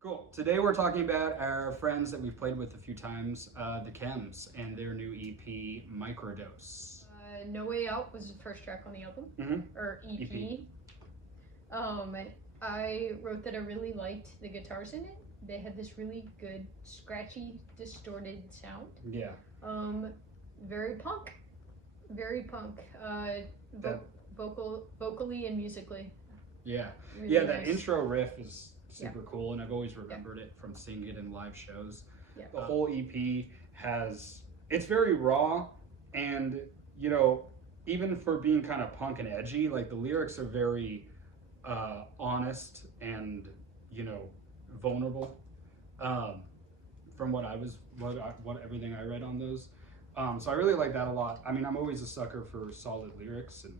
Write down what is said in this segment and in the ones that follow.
Cool. Today we're talking about our friends that we've played with a few times, the Chems, and their new EP, Microdose. No Way Out was the first track on the album, or EP. I wrote that I really liked the guitars in it. They had this really good, scratchy, distorted sound. Yeah. Very punk. Very punk. Vocally and musically. Yeah. Really yeah, nice. that intro riff is super cool, and I've always remembered it from seeing it in live shows. Yeah. The whole EP it's very raw, and, you know, even for being kind of punk and edgy, like the lyrics are very honest and, you know, vulnerable. From what everything I read on those. So I really like that a lot. I mean, I'm always a sucker for solid lyrics and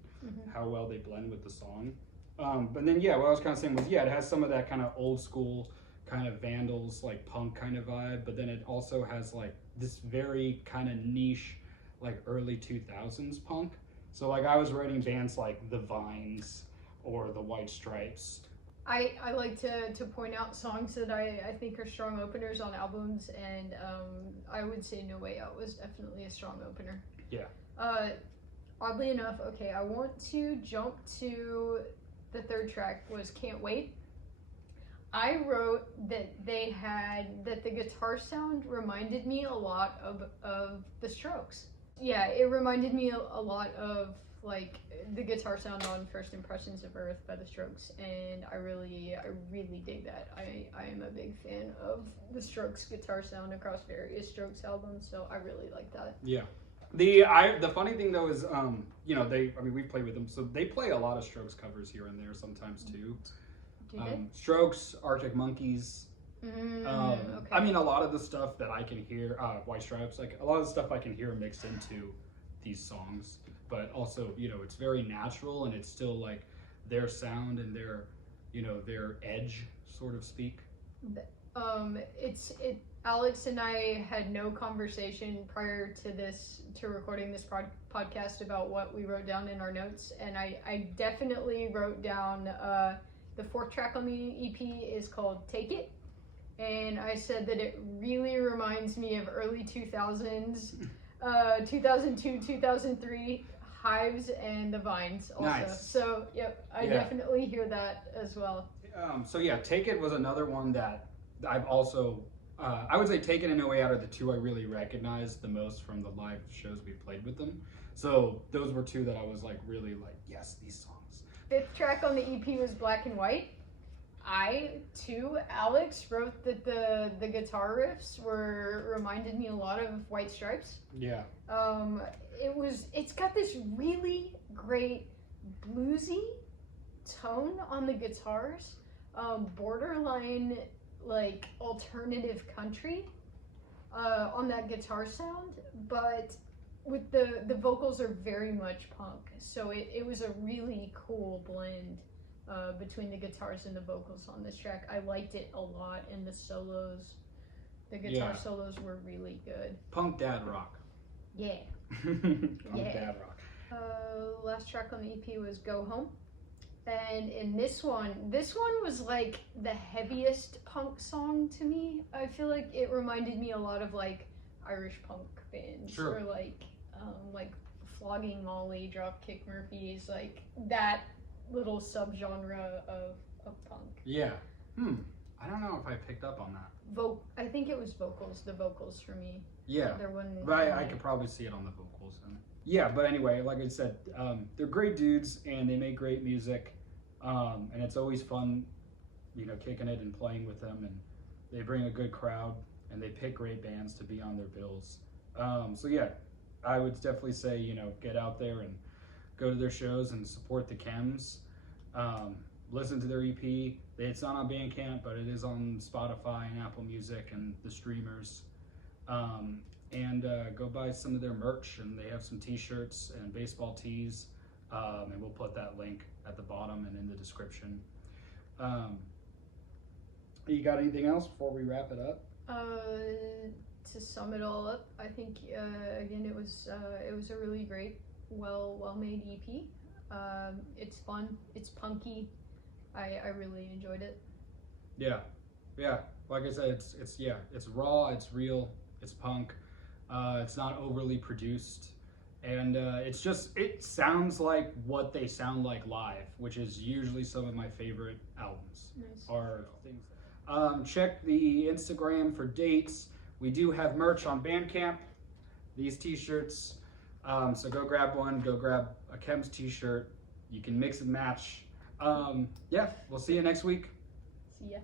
how well they blend with the song. But then, what I was kind of saying was, it has some of that kind of old school kind of Vandals, like punk kind of vibe, but then it also has like this very kind of niche, like early 2000s punk. So like I was writing bands like The Vines or The White Stripes. I like to point out songs that I think are strong openers on albums, and I would say No Way Out was definitely a strong opener. Yeah. Oddly enough, okay, I want to jump to the third track was Can't Wait. I wrote that the guitar sound reminded me a lot of The Strokes. Yeah, it reminded me a lot of like the guitar sound on First Impressions of Earth by The Strokes, and I really dig that. I am a big fan of The Strokes guitar sound across various Strokes albums, so I really like that. Yeah. The funny thing though is we've played with them, so they play a lot of Strokes covers here and there sometimes too. Do they? Strokes, Arctic Monkeys. Okay. I mean, a lot of the stuff that I can hear, White Stripes, like a lot of the stuff I can hear mixed into these songs, but also, it's very natural, and it's still like their sound and their edge, sort of speak. Alex and I had no conversation prior to recording this podcast about what we wrote down in our notes, and I definitely wrote down the fourth track on the EP is called Take It, and I said that it really reminds me of early 2000s, 2002, 2003 Hives and the Vines also. Nice. So, I definitely hear that as well. Take It was another one that I've also, I would say Take It and No Way Out are the two I really recognized the most from the live shows we played with them. So those were two that I was like, really like, yes, these songs. Fifth track on the EP was Black and White. Alex wrote that the guitar riffs reminded me a lot of White Stripes. Yeah. It's got this really great bluesy tone on the guitars, borderline like alternative country on that guitar sound, but with the vocals are very much punk, so it was a really cool blend between the guitars and the vocals on this track. I liked it a lot, and the guitar solos were really good. Punk dad rock. Yeah. Punk dad rock. Last track on the EP was Go Home. And in this one was like the heaviest punk song to me. I feel like it reminded me a lot of like Irish punk bands. Sure. Or like Flogging Molly, Dropkick Murphys, like that little subgenre of punk. Yeah. I don't know if I picked up on that. I think it was the vocals for me. Yeah. But I could probably see it on the vocals. Yeah, but anyway, like I said, they're great dudes, and they make great music. And it's always fun, kicking it and playing with them, and they bring a good crowd, and they pick great bands to be on their bills. I would definitely say, get out there and go to their shows and support the Chems. Listen to their EP. It's not on Bandcamp, but it is on Spotify and Apple Music and the streamers. And go buy some of their merch, and they have some t-shirts and baseball tees, and we'll put that link at the bottom and in the description. You got anything else before we wrap it up? To sum it all up, I think again it was a really great, well-made EP. It's fun, it's punky. I really enjoyed it. Yeah, Yeah, like I said, it's raw, it's real, it's punk. It's not overly produced, and it sounds like what they sound like live, which is usually some of my favorite albums. Nice. Are things. Check the Instagram for dates. We do have merch on Bandcamp. These T-shirts. So go grab one. Go grab a Chems T-shirt. You can mix and match. Yeah, we'll see you next week. See ya.